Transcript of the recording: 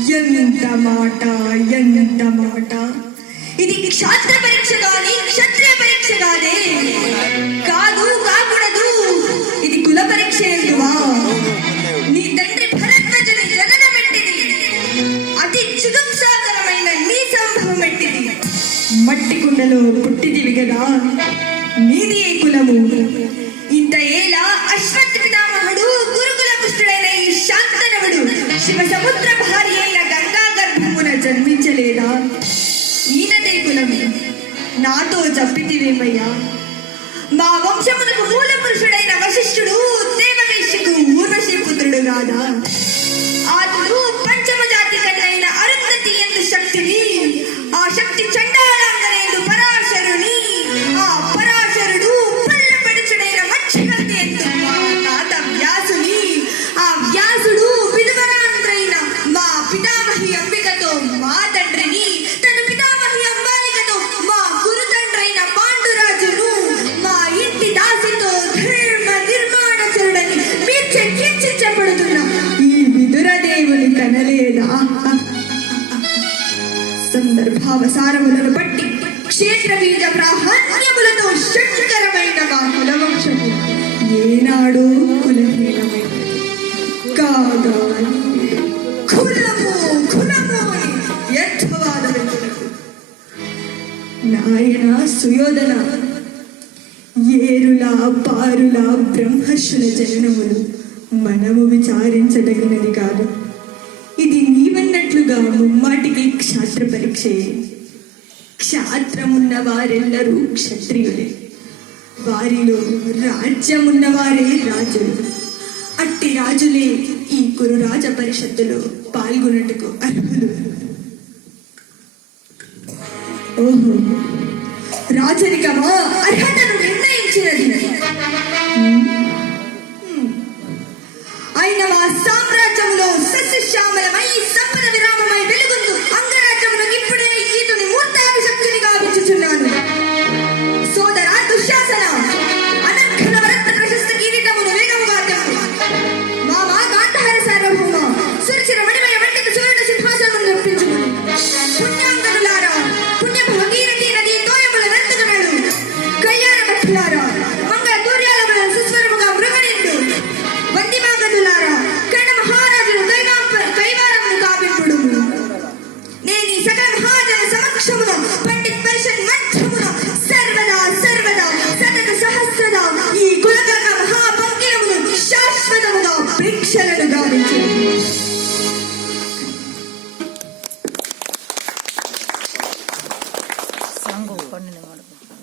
ఎంత మాట, ఎంత మాట! ఇది క్షాత్ర పరీక్ష కాని క్షత్రియ పరీక్ష కాదే. కాదు, కాకూడదు. ఇది కుల పరీక్ష. ఎందువా నీ తండ్రి భరద్వాజుని జననం ఎట్టిది? అతి చుగుప్సాకరమైన నీ సంభవం ఎట్టిది? మట్టి కుండలో పుట్టిదివి కదా, నీది ఏ కులము? ఇంత ఏలా అశ్వత్ పితామహుడు గురుకుల పుష్టుడైన ఈ శాంతనవుడు శివ సముద్ర భార్య అయిన గంగా గర్భమున జన్మించలేదా? ఈయనదే కులము. నాతో చెప్పితివేమయ్యా? మా వంశమునకు మూల పురుషుడైన వశిష్ఠుడు దేవవేశ్యకు ఊర్వశీ పుత్రుడు కాదా? అతడు పంచమ జాతి కన్నైన అరుంధతి ఎందు శక్తిని, ఆ శక్తి చండాలంగనేందు పరాశరుని, ఆ పరాశరుడు పల్లెపడుచుడైన మత్స్యగంధి ఎందు మా తాత వ్యాసుని, ఆ వ్యాసుడు విధవరాంద్రైన మా పితామహి అంబికతో మా తండ్రిని, తన పితామహి అంబాలికతో మా గురు తండ్రైన పాండురాజును, మా ఇంటి దాసితో ధర్మ నిర్మాణచరుడని మీరు చర్చించబడుతున్న ఈ విదురదేవుని కనలేదా? సందర్భావసారములను బట్టి క్షేత్ర బీజ ప్రాధాన్యములతో శక్తికరమైన మా కులవంశము ఏనాడు కులహీనమైనది కాగా, కులము కులము అని యథవాదములకు నాయన సుయోధన, ఏరుల పారుల బ్రహ్మర్షుల జననములు మనము విచారించదగినది కాదు. ఇది నీవన్నట్లుగా ముమ్మాటికి క్షాత్ర పరీక్షయే. క్షాత్రమున్న వారెల్లరూ క్షత్రియులే, వారిలో రాజ్యమున్నవారే రాజులు. అట్టి రాజులే ఈ కురు రాజ పరిషత్తులో పాల్గొన్నట్టుకు అర్హులు. ఓహో, రాజరికమా అర్హతను నిర్ణయించినది అయిన మా సామ్రాజ్యములో సస్యశ్యామలమై సంపద విరామమై వెలుగుందు అంగరాజ్యమునకు ఇప్పుడే ఈతుని మూర్తాభిషక్తుని గావించుచున్నాను. సోదరా దుశ్శాసన, అనర్ఘన వరత్న ప్రశస్త కిరీటమును వేగముగా తెప్పు. మామా గాంధార సార్వభౌమ, సురుచిర మణిమయ వంటిక సువర్ణ సింహాసనమును రప్పించుకుని. పుణ్యాంగనులారా, పుణ్య భగీరథి నది తోయముల నందుగనలు, కళ్యాణ భక్తులారా, మంగళ దూర్యాలముల సుస్వరముగా మృగనిండు. వందిమాగనులారా, కర్ణ మహారాజును కైవారమును కాపింపుడు. నేను ఈ సకల మహాజన సమక్షమున పండిత్ పరిషత్ మంత్రమున సర్వదా సర్వదా సతత సహస్రదా ఈ కులగర్గ మహాపంకిలమును శాశ్వతముగా భిక్షలను గావించు. సాంగ్ పండిన